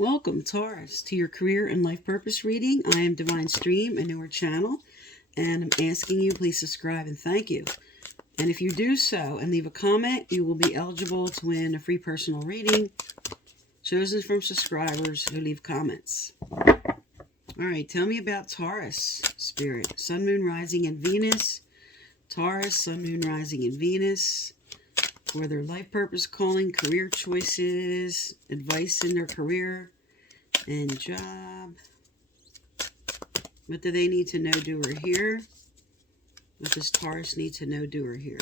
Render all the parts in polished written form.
Welcome, Taurus, to your career and life purpose reading. I am Divine Stream, a newer channel, and I'm asking you please subscribe and thank you. And if you do so and leave a comment, you will be eligible to win a free personal reading chosen from subscribers who leave comments. All right, tell me about Taurus, Spirit. Sun, Moon, Rising, and Venus. Taurus, Sun, Moon, Rising, and Venus. For their life purpose, calling, career choices, advice in their career and job. What do they need to know, do, or hear? What does Taurus need to know, do, or hear?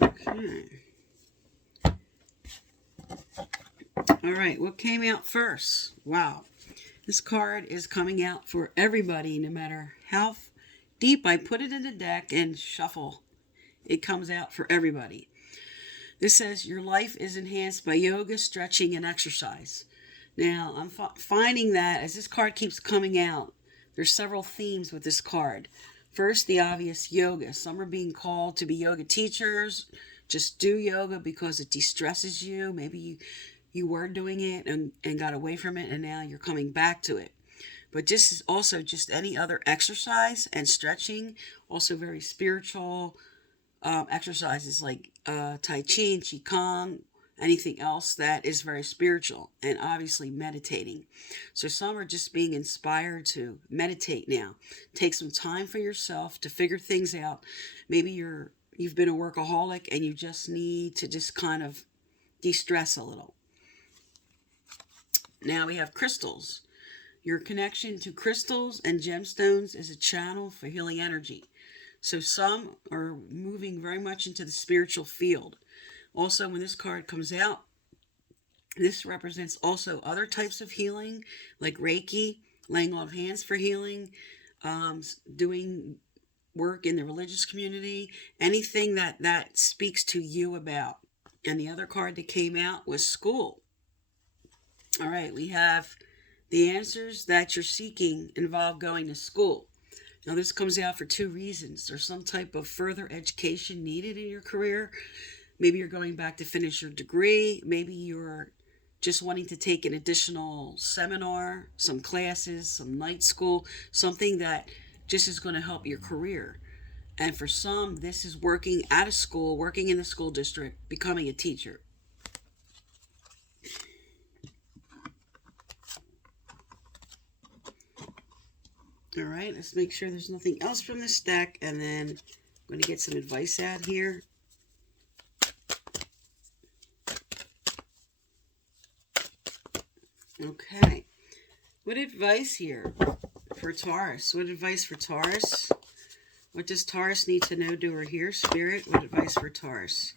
Okay. All right, what came out first? Wow. This card is coming out for everybody, no matter how deep I put it in the deck and shuffle. It comes out for everybody. This says your life is enhanced by yoga, stretching, and exercise. Now, I'm finding that as this card keeps coming out, there's several themes with this card. First, the obvious yoga. Some are being called to be yoga teachers. Just do yoga because it de-stresses you. Maybe you were doing it and got away from it, and now you're coming back to it. But just also just any other exercise and stretching, also very spiritual exercises like Tai Chi and Qigong, anything else that is very spiritual, and obviously meditating. So some are just being inspired to meditate now. Take some time for yourself to figure things out. Maybe you've been a workaholic and you just need to just kind of de-stress a little. Now we have crystals. Your connection to crystals and gemstones is a channel for healing energy. So some are moving very much into the spiritual field. Also, when this card comes out, this represents also other types of healing, like Reiki, laying on of hands for healing, doing work in the religious community, anything that speaks to you about. And the other card that came out was school. All right, we have the answers that you're seeking involve going to school. Now, this comes out for two reasons. There's some type of further education needed in your career. Maybe you're going back to finish your degree. Maybe you're just wanting to take an additional seminar, some classes, some night school, something that just is going to help your career. And for some, this is working at a school, working in the school district, becoming a teacher. All right, let's make sure there's nothing else from this deck, and then I'm going to get some advice out here. Okay, what advice here for Taurus? What advice for Taurus? What does Taurus need to know, do, or hear? Spirit, what advice for Taurus?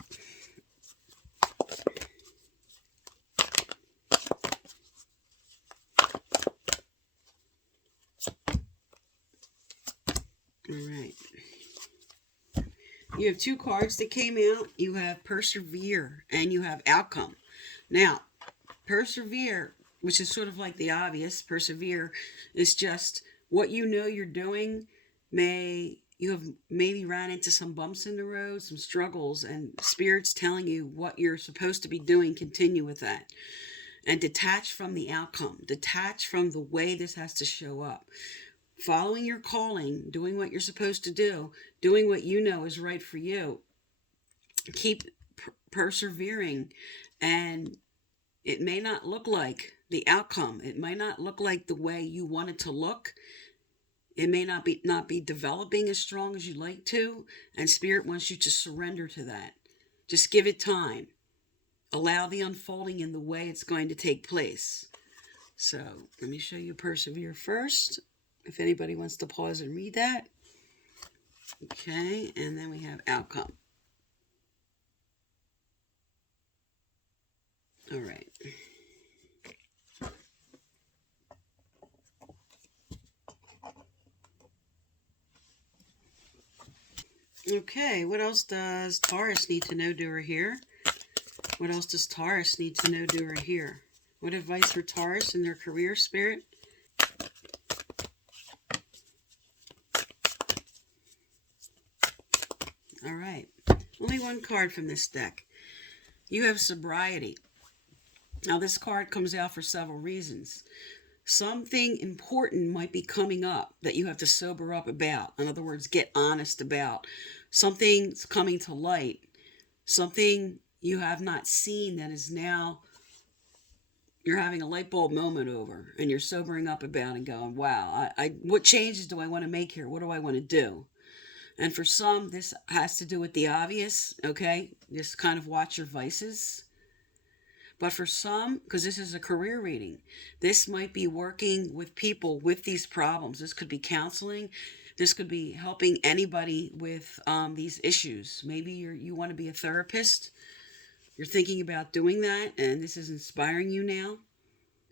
All right. You have two cards that came out. You have persevere and you have outcome. Now, persevere, which is sort of like the obvious, persevere is just what you know you're doing. You have maybe ran into some bumps in the road, some struggles, and Spirit's telling you what you're supposed to be doing. Continue with that. And detach from the outcome. Detach from the way this has to show up. Following your calling, doing what you're supposed to do, doing what you know is right for you. Keep persevering, and it may not look like the outcome. It might not look like the way you want it to look. It may not be developing as strong as you'd like to, and Spirit wants you to surrender to that. Just give it time. Allow the unfolding in the way it's going to take place. So let me show you persevere first, if anybody wants to pause and read that. Okay, and then we have outcome. All right. Okay, what else does Taurus need to know, do, or hear? What else does Taurus need to know, do, or hear? What advice for Taurus in their career, Spirit? All right. Only one card from this deck. You have sobriety. Now, this card comes out for several reasons. Something important might be coming up that you have to sober up about. In other words, get honest about. Something's coming to light. Something you have not seen that is now you're having a light bulb moment over, and you're sobering up about and going, wow, what changes do I want to make here? What do I want to do? And for some, this has to do with the obvious, okay? Just kind of watch your vices. But for some, because this is a career reading, this might be working with people with these problems. This could be counseling. This could be helping anybody with these issues. Maybe you want to be a therapist. You're thinking about doing that, and this is inspiring you now.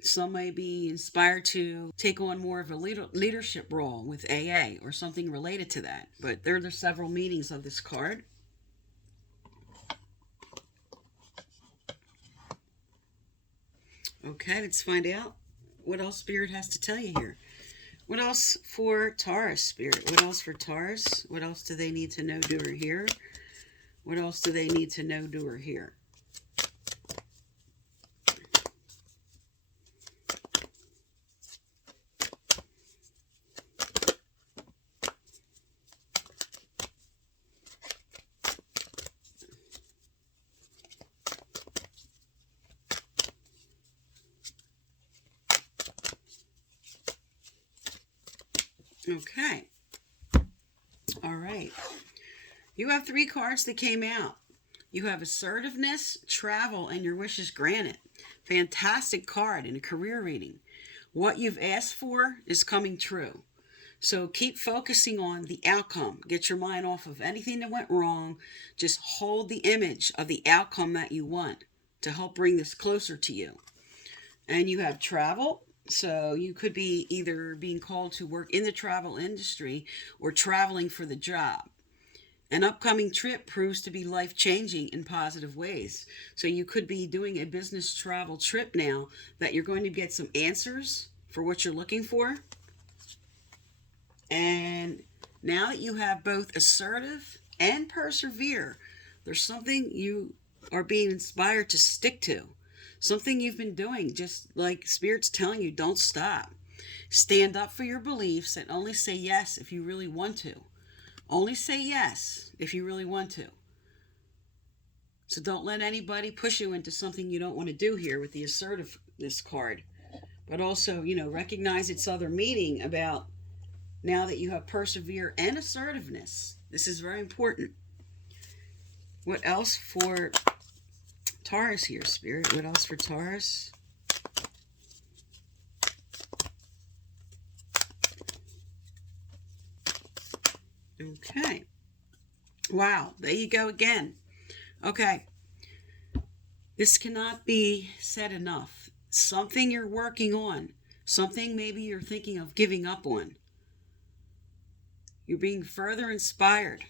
Some may be inspired to take on more of a leadership role with AA or something related to that. But there are several meanings of this card. Okay, let's find out what else Spirit has to tell you here. What else for Taurus, Spirit? What else for Taurus? What else do they need to know, do, or hear? What else do they need to know, do, or hear? Okay. All right. You have 3 cards that came out. You have assertiveness, travel, and your wishes granted. Fantastic card in a career reading. What you've asked for is coming true. So keep focusing on the outcome. Get your mind off of anything that went wrong. Just hold the image of the outcome that you want to help bring this closer to you. And you have travel. So you could be either being called to work in the travel industry or traveling for the job. An upcoming trip proves to be life-changing in positive ways. So you could be doing a business travel trip now that you're going to get some answers for what you're looking for. And now that you have both assertive and persevere, there's something you are being inspired to stick to. Something you've been doing, just like Spirit's telling you, don't stop. Stand up for your beliefs and only say yes if you really want to. Only say yes if you really want to. So don't let anybody push you into something you don't want to do here with the assertiveness card. But also, recognize its other meaning about now that you have persevere and assertiveness. This is very important. What else for Taurus here, Spirit? What else for Taurus? Okay. Wow, there you go again. Okay. This cannot be said enough. Something you're working on. Something maybe you're thinking of giving up on. You're being further inspired.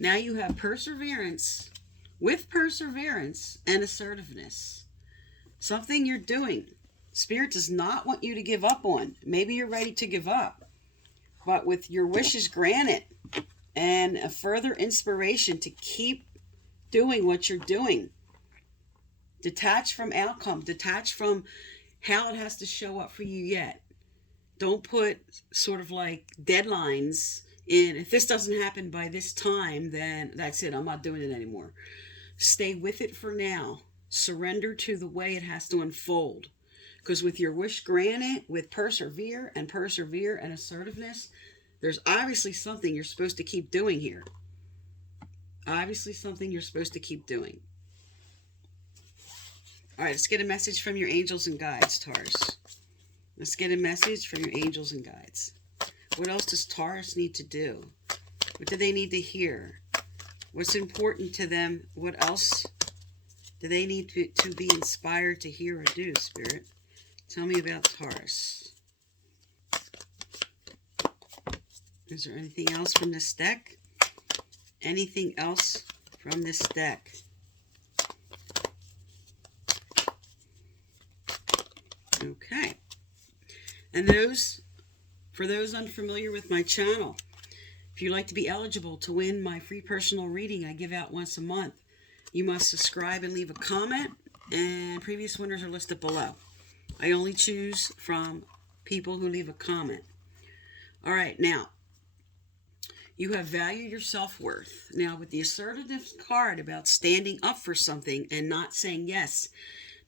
Now you have perseverance. With perseverance and assertiveness. Something you're doing. Spirit does not want you to give up on. Maybe you're ready to give up. But with your wishes granted and a further inspiration to keep doing what you're doing. Detach from outcome. Detach from how it has to show up for you yet. Don't put sort of like deadlines in. If this doesn't happen by this time, then that's it. I'm not doing it anymore. Stay with it for now. Surrender to the way it has to unfold. Because with your wish granted, with persevere and assertiveness, there's obviously something you're supposed to keep doing here. Obviously something you're supposed to keep doing. All right, let's get a message from your angels and guides, Taurus. Let's get a message from your angels and guides. What else does Taurus need to do? What do they need to hear? What's important to them? What else do they need to be inspired to hear or do, Spirit? Tell me about Taurus. Is there anything else from this deck? Anything else from this deck? And for those unfamiliar with my channel, if you'd like to be eligible to win my free personal reading I give out once a month, you must subscribe and leave a comment, and previous winners are listed below. I only choose from people who leave a comment. All right, now, you have valued your self-worth. Now, with the assertiveness card about standing up for something and not saying yes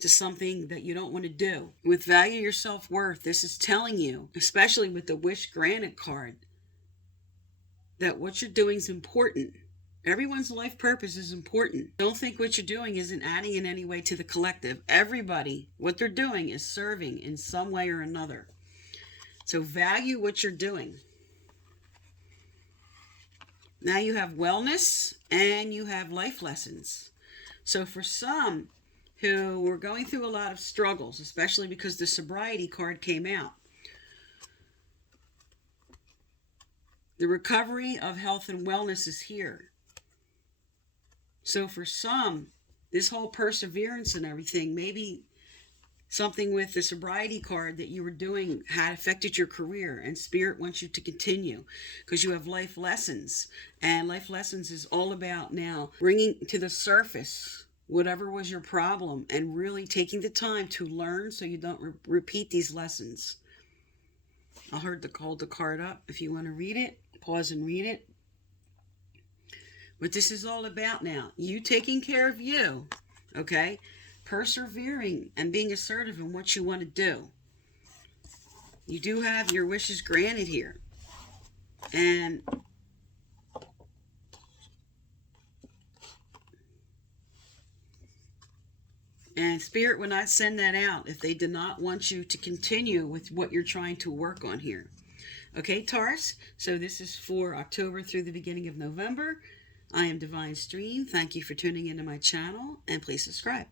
to something that you don't want to do. With value your self-worth, this is telling you, especially with the wish granted card, that what you're doing is important. Everyone's life purpose is important. Don't think what you're doing isn't adding in any way to the collective. Everybody, what they're doing is serving in some way or another. So value what you're doing. Now you have wellness and you have life lessons. So for some who were going through a lot of struggles, especially because the sobriety card came out, the recovery of health and wellness is here. So for some, this whole perseverance and everything, maybe something with the sobriety card that you were doing had affected your career, and Spirit wants you to continue because you have life lessons. And life lessons is all about now bringing to the surface whatever was your problem and really taking the time to learn so you don't repeat these lessons. I'll hold the card up if you want to read it. Pause and read it. What this is all about now, you taking care of you, okay? Persevering and being assertive in what you want to do. You do have your wishes granted here. And Spirit would not send that out if they did not want you to continue with what you're trying to work on here. Okay, Taurus, so this is for October through the beginning of November. I am Divine Stream. Thank you for tuning into my channel, and please subscribe.